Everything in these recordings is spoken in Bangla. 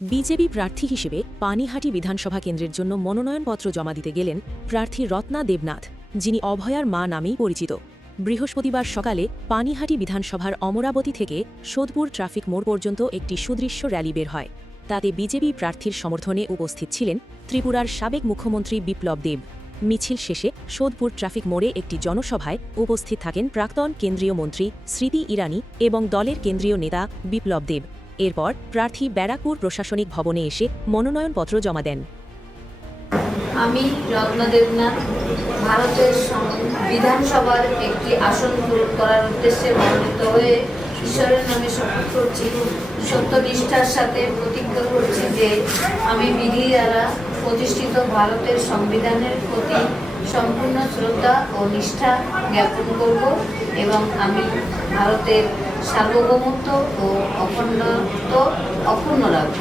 বিজেপি প্রার্থী হিসেবে পানিহাটি বিধানসভা কেন্দ্রের জন্য মনোনয়নপত্র জমা দিতে গেলেন প্রার্থী রত্না দেবনাথ, যিনি অভয়ার মা নামেই পরিচিত। বৃহস্পতিবার সকালে পানিহাটি বিধানসভার অমরাবতী থেকে সোদপুর ট্রাফিক মোড় পর্যন্ত একটি সুদৃশ্য র্যালি বের হয়। তাতে বিজেপি প্রার্থীর সমর্থনে উপস্থিত ছিলেন ত্রিপুরার সাবেক মুখ্যমন্ত্রী বিপ্লব দেব। মিছিল শেষে সোদপুর ট্রাফিক মোড়ে একটি জনসভায় উপস্থিত থাকেন প্রাক্তন কেন্দ্রীয় মন্ত্রী স্মৃতি ইরানি এবং দলের কেন্দ্রীয় নেতা বিপ্লব দেব। এরপর প্রার্থী ব্যারাকপুর প্রশাসনিক ভবনে এসে মনোনয়নপত্র জমা দেন। আমি রত্না দেবনাথ ভারতের বিধানসভার একটি আসন পূরণ করার উদ্দেশ্যে মনোনীত হয়ে ঈশ্বরের নামে শপথ করছি। সত্যনিষ্ঠার সাথে প্রতিজ্ঞা করছি যে আমি বিধি দ্বারা প্রতিষ্ঠিত ভারতের সংবিধানের প্রতি সম্পূর্ণ শ্রদ্ধা ও নিষ্ঠা জ্ঞাপন করব এবং আমি ভারতের সার্বভৌমত্ব ও অখণ্ডত্ব অক্ষুণ্ণ রাখব।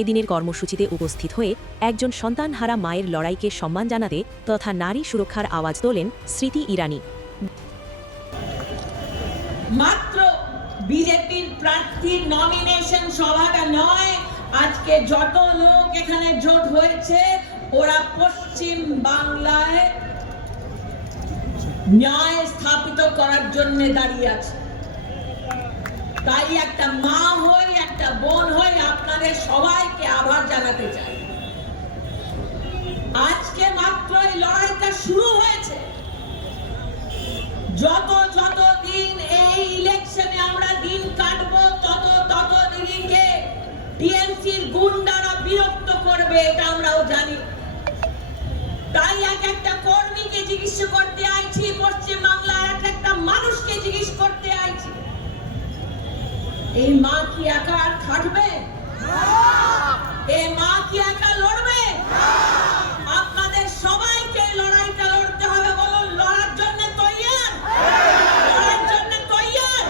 এদিনের কর্মসূচিতে উপস্থিত হয়ে একজন সন্তানহারা মায়ের লড়াইকে সম্মান জানাতে তথা নারী সুরক্ষার আওয়াজ তোলেন স্মৃতি ইরানি। মাত্র বিজেপির প্রার্থীর নমিনেশন সভাটা নয়, আজকে যত লোক এখানে জোট হয়েছে ওরা পশ্চিম বাংলায় ন্যায় স্থাপিত করার জন্য দাঁড়িয়ে আছে। তাই একটা মা হই, একটা বোন হই, আপনাদের সবাইকে আভার জানাতে চাই। আজকে মাত্র এই লড়াইটা শুরু হয়েছে। যত দিন এই ইলেকশনে আমরা দিন কাটবো তত দিনকে টিএমসির গুন্ডারা বিরক্ত করবে, এটা আমরাও জানি। তাই একটা কর্মীকে জিজ্ঞেস করতে আইছি, পশ্চিম বাংলার একটা মানুষকে জিজ্ঞেস করতে আইছি, এই মা কি একা আর খাটবে? এই মা কি একা লড়বে? আপনাদের সবাইকে লড়াইটা লড়তে হবে। বলুন, লড়ার জন্য তৈয়ার? লড়ার জন্য তৈয়ার?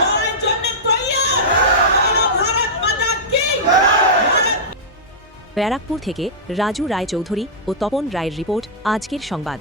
লড়ার জন্য তৈয়ার? ভারত মাতা কি! ব্যারাকপুর থেকে রাজু রায় চৌধুরী ও তপন রায়ের রিপোর্ট, আজকের সংবাদ।